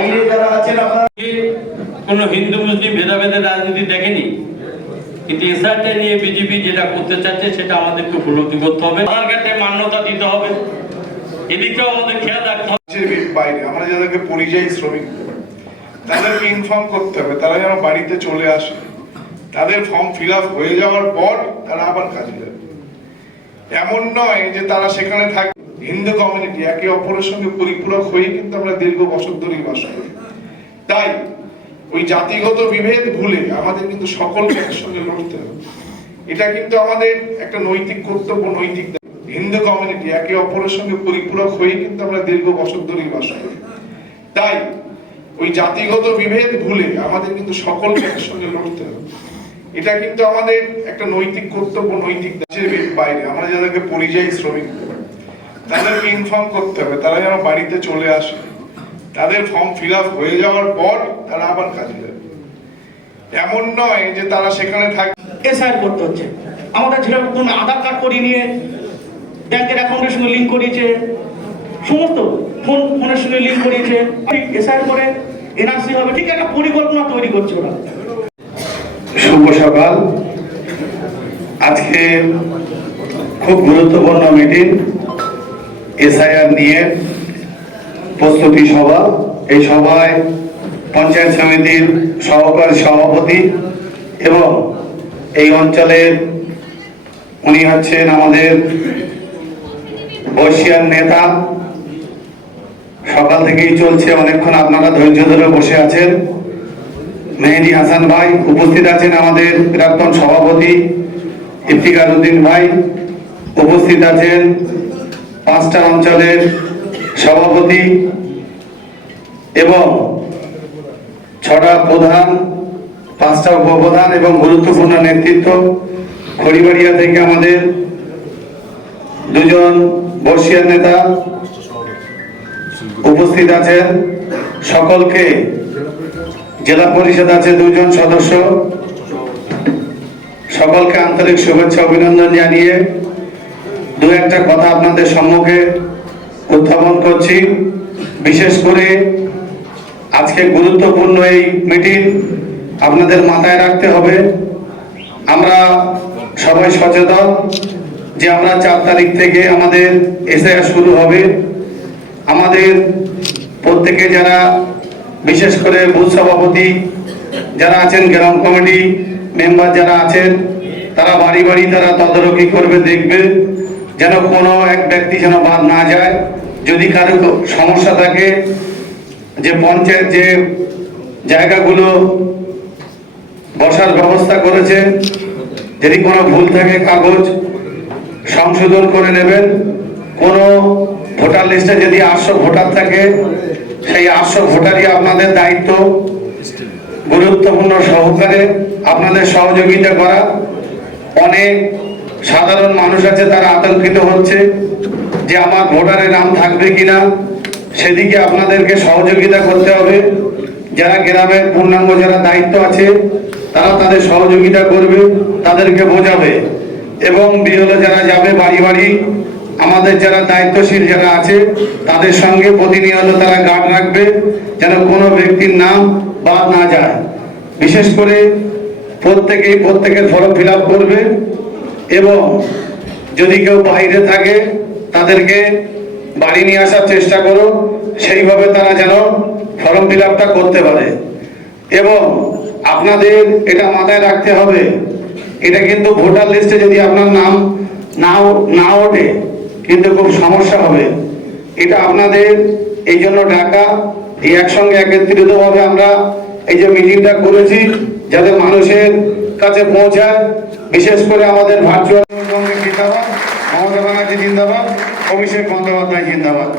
বাইরে যারা আছেন আপনারা কোনো হিন্দু মুসলিম ভেদাভেদের রাজনীতি দেখেনি? কিন্তু এসআরটা নিয়ে বিজেপি যেটা করতে চাচ্ছে সেটা আমাদেরকে উপলব্ধি করতে হবে। আধার কার্ডে মান্যতা দিতে হবে। এদিকেও আমাদের খেয়াল রাখতে হবে। বাইরে আমরা যাদেরকে পরিযায়ী শ্রমিক তাদেরকে ইনফর্ম করতে হবে। তারা যেন বাড়িতে চলে আসে। তাদের ফর্ম ফিল আপ হয়ে যাওয়ার পর তারা আবার কাজে যাবে। এমন নয় যে তারা সেখানে থাকে হিন্দু কমিউনিটি একে অপরের সঙ্গে পরিপূরক হয়ে কিন্তু আমরা দীর্ঘ বছর ধরেই বাস করি তাই ওই জাতিগত বিভেদ ভুলে আমাদের কিন্তু সকলকে একসঙ্গে লড়তে হবে। এটা কিন্তু আমাদের একটা নৈতিক কর্তব্য, নৈতিক। হিন্দু কমিউনিটি একে অপরের সঙ্গে পরিপূরক হয়ে কিন্তু আমরা দীর্ঘ বছর ধরেই বাস করি তাই ওই জাতিগত বিভেদ ভুলে আমাদের কিন্তু সকলকে একসঙ্গে লড়তে হবে। এটা কিন্তু আমাদের একটা নৈতিক কর্তব্য, নৈতিক বাইরে। আমরা যাদেরকে পরিযায়ী শ্রমিক তাদেরকে ইনফর্ম করতে হবে তারা যেন বাড়িতে চলে আসে। তাদের ফর্ম ফিল আপ হয়ে যাওয়ার পর তারা আবার কাজে যাবে। এমন নয় যে তারা সেখানে থাকে এসআইআর করতে হচ্ছে। আমাদের ছেলে নতুন আধার কার্ড করিয়ে নিয়ে ব্যাংকের অ্যাকাউন্টের সঙ্গে লিঙ্ক করিয়েছে সমস্ত ফোন ফোনের সঙ্গে লিঙ্ক করিয়েছে এসআইআর করে এনআরসি হবে। ঠিক একটা পরিকল্পনা তৈরি করছে ওরা। শুভ সকাল। আজকে খুব গুরুত্বপূর্ণ মিটিং এসআইআর নিয়ে প্রস্তুতি সভা। এই সভায় পঞ্চায়েত সমিতির সহকারী সভাপতি এবং এই অঞ্চলের উনি হচ্ছেন আমাদের নেতা। সকাল থেকেই চলছে, অনেকক্ষণ আপনারা ধৈর্য ধরে বসে আছেন। মেহেদি হাসান ভাই উপস্থিত আছেন আমাদের প্রাক্তন সভাপতি ইফতিকার উদ্দিন ভাই। উপস্থিত আছেন পাঁচটা অঞ্চলের সভাপতি এবং ছটা প্রধান, পাঁচটা উপপ্রধান এবং গুরুত্বপূর্ণ নেতৃত্ব। খড়িবাড়িয়া থেকে আমাদের দুজন বর্ষিয়ার নেতা উপস্থিত আছেন। সকলকে জেলা পরিষদ আছে দুজন সদস্য। সকলকে আন্তরিক শুভেচ্ছা অভিনন্দন জানিয়ে দু একটা কথা আপনাদের সম্মুখে উত্থাপন করছি। বিশেষ করে আজকে গুরুত্বপূর্ণ এই মিটিং আপনাদের মাথায় রাখতে হবে। আমরা সবাই সচেতন যে আমরা চার তারিখ থেকে আমাদের এসআইআর শুরু হবে। আমাদের প্রত্যেকে যারা, বিশেষ করে বুথ সভাপতি যারা আছেন, গ্রাম কমিটি মেম্বার যারা আছেন, তারা বাড়ি বাড়ি তারা তদারকি করবে, দেখবে। যেন কোনো এক ব্যক্তি যেন বাদ না যায়। যদি কারও সমস্যা থাকে, যে পঞ্চায়েত, যে জায়গাগুলো বসার ব্যবস্থা করেছে, যদি কোনো ভুল থাকে কাগজ সংশোধন করে নেবেন। কোনো ভোটার লিস্টে যদি আটশো ভোটার থাকে, সেই আটশো ভোটারই আপনাদের দায়িত্ব। গুরুত্বপূর্ণ সহকারে আপনাদের সহযোগিতা করা। অনেক সাধারণ মানুষ আছে, তারা আতঙ্কিত হচ্ছে যে আমার ভোটারের নাম থাকবে কিনা। সেদিকে আপনাদেরকে সহযোগিতা করতে হবে। যারা গ্রামের পূর্ণাঙ্গ, যারা দায়িত্ব আছে, তারা তাদের সহযোগিতা করবে, তাদেরকে বোঝাবে। এবং বিহলে যারা যাবে বাড়ি বাড়ি, আমাদের যারা দায়িত্বশীল যারা আছে, তাদের সঙ্গে প্রতিনিয়ত তারা গার্ড রাখবে, যেন কোনো ব্যক্তির নাম বাদ না যায়। বিশেষ করে প্রত্যেকেই প্রত্যেকের ফর্ম ফিল করবে। এবং যদি কেউ বাইরে থাকে, তাদেরকে বাড়ি নিয়ে আসার চেষ্টা করো। সেইভাবে তারা যেন ফর্ম ফিল করতে পারে। এবং আপনাদের এটা মাথায় রাখতে হবে, এটা কিন্তু ভোটার লিস্টে যদি আপনার নাম নাও, না ওঠে, কিন্তু খুব সমস্যা হবে। এটা আপনাদের এই জন্য ডাকা একসঙ্গে একত্রিতভাবে আমরা এই যে মিটিংটা করেছি, যাতে মানুষের কাছে পৌঁছায় বিশেষ করে আমাদের ভার্চুয়াল মমতা ব্যানার্জি জিন্দাবাদ অভিষেক বন্দ্যোপাধ্যায় জিন্দাবাদ।